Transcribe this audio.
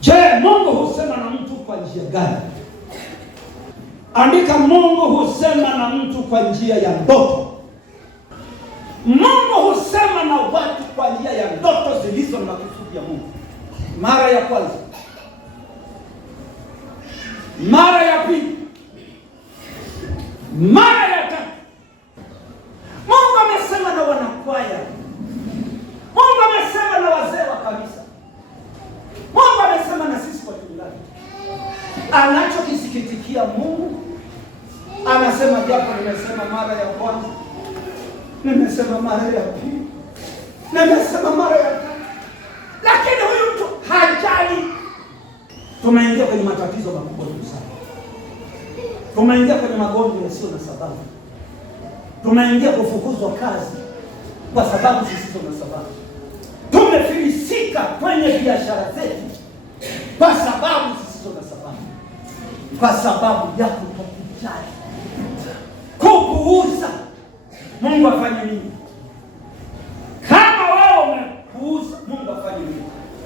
Je, Mungu husema na mtu kwa njia gani? Andika, Mungu husema na mtu kwa njia ya ndoto. Mungu husema na watu kwa njia ya ndoto zilizo na makusudi ya Mungu. Mara ya kwanza, mara ya pili, mara ya tatu. Mungu amesema na wanakwaya. Mungu amesema na wazee wa kanisa. Mungu amesema na sisi kwa jumla. Anachokisikitikia Mungu, anasema japo nimesema mara ya kwanza, nimesema mara ya pili, nimesema mara ya tatu, lakini huyu mtu hajali. Tumeingia kwenye matatizo makubwa sana. Tumeingia kwenye magonjwa yasiyo na sababu. Tumeingia kufukuzwa kazi kwa sababu zisizo na sababu. Tumefilisika kwenye biashara zetu kwa sababu zisizo na sababu. Kwa sababu ya kutokujali, kupuuza. Mungu afanye nini?